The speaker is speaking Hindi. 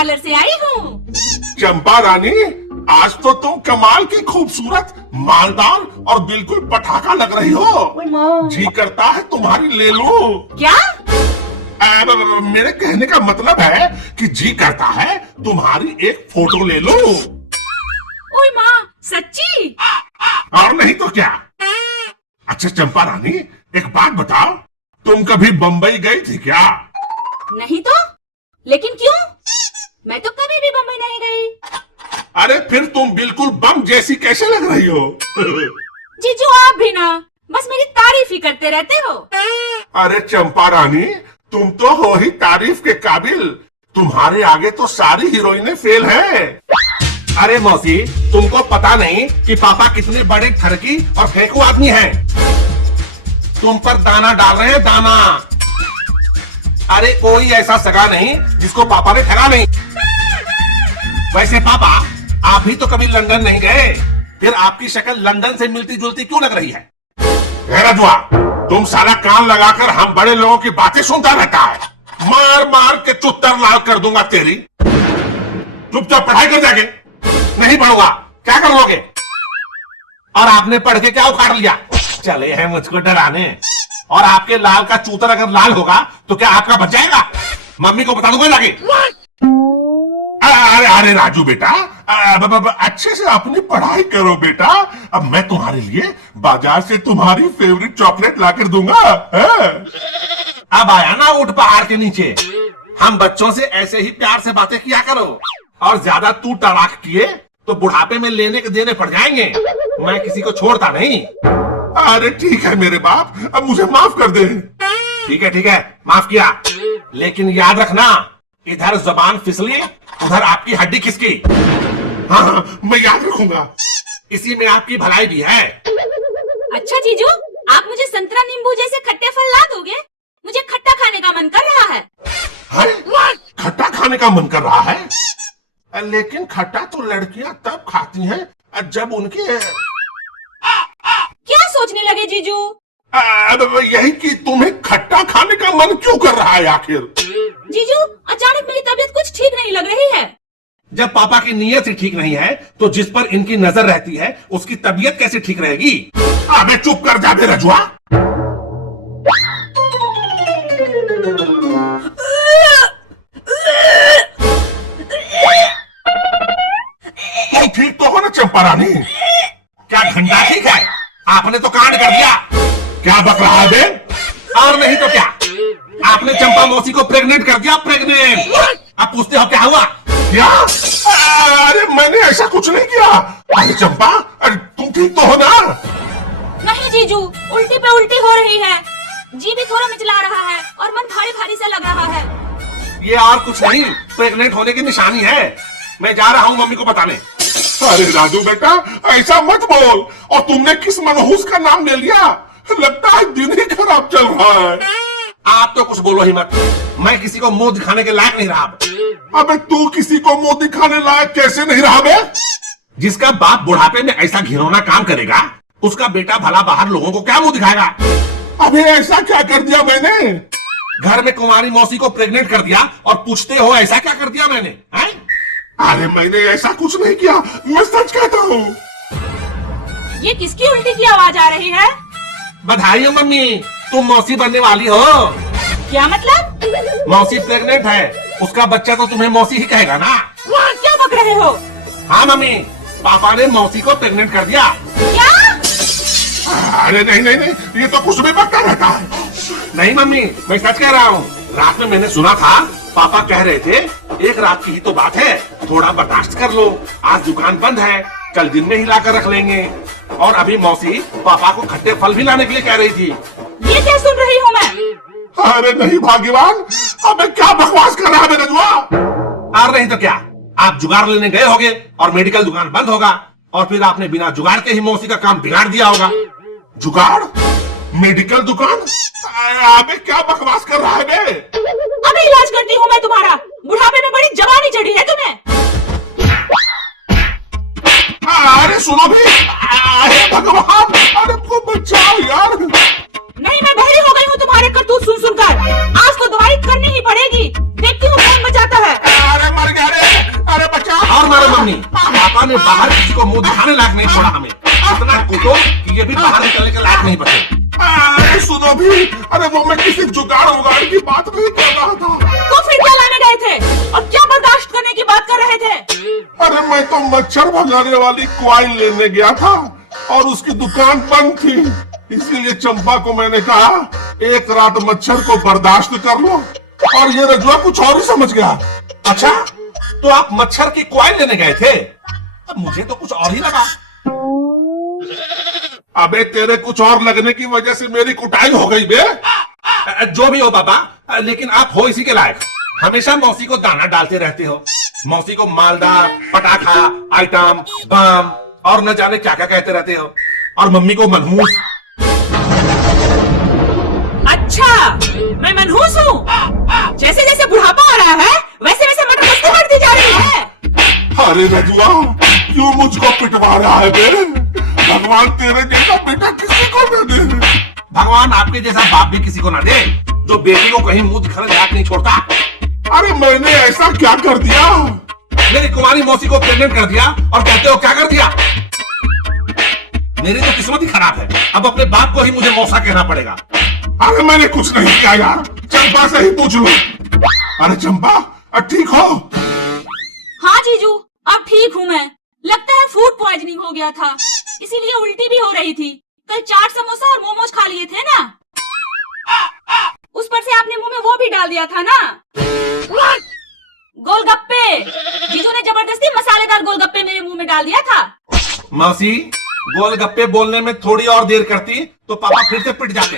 पार्लर से आई हूँ। चंपा रानी, आज तो तुम कमाल की खूबसूरत, मालदार और बिल्कुल पटाखा लग रही हो। जी करता है तुम्हारी ले लूं। क्या? मेरे कहने का मतलब है कि जी करता है तुम्हारी एक फोटो ले लूं। ओए माँ, सच्ची? और नहीं तो क्या। अच्छा चंपा रानी, एक बात बताओ, तुम कभी बम्बई गई थी क्या? नहीं तो, लेकिन क्यों? मैं तो कभी भी बम्बई नहीं गई। अरे फिर तुम बिल्कुल बम जैसी कैसे लग रही हो? जीजू आप भी ना, बस मेरी तारीफ ही करते रहते हो। अरे चंपा रानी, तुम तो हो ही तारीफ के काबिल। तुम्हारे आगे तो सारी हीरोइनें फेल हैं। अरे मौसी, तुमको पता नहीं कि पापा कितने बड़े ठरकी और फेंकू आदमी हैं। तुम पर दाना डाल रहे हैं, दाना। अरे कोई ऐसा सगा नहीं जिसको पापा ने ठगा नहीं। वैसे पापा, आप भी तो कभी लंदन नहीं गए, फिर आपकी शक्ल लंदन से मिलती जुलती क्यों लग रही है? रजुआ, तुम सारा कान लगाकर हम बड़े लोगों की बातें सुनता रहता है। मार मार के चुत्तर लाल कर दूंगा तेरी। चुपचाप पढ़ाई कर जाके। नहीं पढ़ूंगा, क्या कर लोगे? और आपने पढ़ के क्या उखाड़ लिया? चले हैं मुझको डराने। और आपके लाल का चूतर अगर लाल होगा तो क्या आपका बच जाएगा? मम्मी को बता दूंगा जाके। अरे अरे राजू बेटा, अच्छे से अपनी पढ़ाई करो बेटा। अब मैं तुम्हारे लिए बाजार से तुम्हारी फेवरेट चॉकलेट लाकर दूंगा। अब आया ना ऊंट पहाड़ के नीचे। हम बच्चों से ऐसे ही प्यार से बातें किया करो, और ज्यादा तू तड़ाक किए तो बुढ़ापे में लेने के देने पड़ जाएंगे। मैं किसी को छोड़ता नहीं। अरे ठीक है मेरे बाप, अब मुझे माफ कर दे। ठीक है, माफ किया। लेकिन याद रखना, इधर जबान फिसली उधर आपकी हड्डी खिसकी। हाँ, मैं याद रखूंगा। इसी में आपकी भलाई भी है। अच्छा जीजू, आप मुझे संतरा नींबू जैसे खट्टे फल ला दोगे? मुझे खट्टा खाने का मन कर रहा है। खट्टा खाने का मन कर रहा है? लेकिन खट्टा तो लड़कियां तब खाती हैं जब उनके... क्या सोचने लगे जीजू? यही कि तुम्हें खट्टा खाने का मन क्यों कर रहा है आखिर? जीजू, अचानक मेरी तबीयत कुछ ठीक नहीं लग रही है। जब पापा की नीयत ही ठीक नहीं है तो जिस पर इनकी नजर रहती है उसकी तबीयत कैसे ठीक रहेगी? अबे चुप कर जा बे रजुआ। तुम ठीक तो हो ना चंपा रानी? क्या घंटा ठीक है? आपने तो कांड कर दिया। क्या बक रहा है बे? और नहीं तो क्या, आपने चंपा मौसी को प्रेग्नेंट कर दिया, प्रेग्नेंट। अब पूछते हो क्या हुआ? क्या? अरे मैंने ऐसा कुछ नहीं किया। अरे चंपा, अरे तुम ठीक तो हो ना? नहीं जीजू, उल्टी पे उल्टी हो रही है। जी भी थोड़ा मिचला रहा है और मन भारी भारी सा लग रहा है। ये और कुछ नहीं, प्रेग्नेंट होने की निशानी है। मैं जा रहा हूँ मम्मी को बताने। अरे राजू बेटा, ऐसा मत बोल। और तुमने किस मनहूस का नाम ले लिया? लगता है दिन ही खराब चल रहा है। आप तो कुछ बोलो ही मत। मैं किसी को मुंह दिखाने के लायक नहीं रहा। अबे तू किसी को मुंह दिखाने लायक कैसे नहीं रहा बे? जिसका बाप बुढ़ापे में ऐसा घिनौना काम करेगा, उसका बेटा भला बाहर लोगों को क्या मुंह दिखाएगा? अबे ऐसा क्या कर दिया मैंने? घर में कुंवारी मौसी को प्रेग्नेंट कर दिया और पूछते हो ऐसा क्या कर दिया मैंने? है? अरे मैंने ऐसा कुछ नहीं किया, मैं सच कहता हूँ। ये किसकी उल्टी की आवाज आ रही है? बधाई हो मम्मी, तुम मौसी बनने वाली हो। क्या मतलब? मौसी प्रेग्नेंट है, उसका बच्चा तो तुम्हें मौसी ही कहेगा ना। क्या बक रहे हो? हाँ मम्मी, पापा ने मौसी को प्रेग्नेंट कर दिया। क्या? अरे नहीं नहीं नहीं, ये तो कुछ भी बकता रहता है। नहीं मम्मी, मैं सच कह रहा हूँ। रात में मैंने सुना था, पापा कह रहे थे एक रात की ही तो बात है, थोड़ा बर्दाश्त कर लो। आज दुकान बंद है, कल दिन में ही लाकर रख लेंगे। और अभी मौसी पापा को खट्टे फल भी लाने के लिए कह रही थी। ये क्या सुन रही हूँ मैं? अरे नहीं भाग्यवान, अबे क्या बकवास कर रहा है रजुआ? और नहीं तो क्या, आप जुगाड़ लेने गए होगे और मेडिकल दुकान बंद होगा, और फिर आपने बिना जुगाड़ के ही मौसी का काम बिगाड़ दिया होगा। जुगाड़? मेडिकल दुकान? अबे क्या बकवास कर रहा है बे? अभी इलाज करती हूँ मैं तुम्हारा। बुढ़ापे में बड़ी जवानी चढ़ी है तुम्हें। अरे सुनो भी, अरे भगवान, अरे को बचाओ यार। नहीं, मैं बहरी हो गई हूँ तुम्हारे करतूत सुन सुनकर। आज तो दवाई करनी ही पड़ेगी। देखती हूँ कौन बचाता है। अरे मर गया रे। सुनी, पापा ने बाहर किसी को मुंह दिखाने लायक नहीं छोड़ा हमें। इतना कूटो कि ये भी बाहर निकलने के लायक नहीं बचे। सुनो भी, अरे वो मैं किसी जुगाड़ उगाड़ की बात नहीं कर रहा था। तो फिर क्या लाने गए थे और क्या बर्दाश्त करने की बात कर रहे थे? अरे मैं तो मच्छर भगाने वाली क्वाइल लेने गया था और उसकी दुकान बंद थी, इसीलिए चंपा को मैंने कहा एक रात मच्छर को बर्दाश्त कर लो, और ये रजुआ कुछ और ही समझ गया। अच्छा, तो आप मच्छर की क्वाइल लेने गए थे? अब मुझे तो कुछ और ही लगा। अबे तेरे कुछ और लगने की वजह से मेरी कुटाई हो गई बे। जो भी हो पापा, लेकिन आप हो इसी के लायक। हमेशा मौसी को दाना डालते रहते हो, मौसी को मालदार, पटाखा, आइटम, बम और न जाने क्या क्या कहते रहते हो, और मम्मी को मनहूस। अच्छा, मैं मनहूस हूँ? जैसे जैसे बुढ़ापा आ रहा है वैसे वैसे मटर मस्ती बढ़ती जा रही है। अरे रजुआ, क्यों मुझको पिटवा रहा है बे? भगवान तेरे जैसा बेटा किसी को न दे। भगवान आपके जैसा बाप भी किसी को ना दे जो बेटी को कहीं मुंह दिखाने लायक नहीं छोड़ता। अरे मैंने ऐसा क्या कर दिया? मेरी कुमारी मौसी को प्रेग्नेंट कर दिया और कहते हो क्या कर दिया? मेरी तो किस्मत ही खराब है, अब अपने बाप को ही मुझे मौसा कहना पड़ेगा। अरे मैंने कुछ नहीं किया यार, चंपा से ही पूछ लो। अरे चंपा, ठीक हो? हाँ जीजू, अब ठीक हूँ मैं। लगता है फूड पॉइजनिंग हो गया था, इसीलिए उल्टी भी हो रही थी। कल चाट समोसा और मोमोज खा लिए थे ना, उस पर से आपने मुंह में वो भी डाल दिया था ना, गोलगप्पे। जीजू ने जबरदस्ती मसालेदार गोलगप्पे मेरे मुंह में डाल दिया था। मौसी, गोलगप्पे बोलने में थोड़ी और देर करती तो पापा फिर से पिट जाते।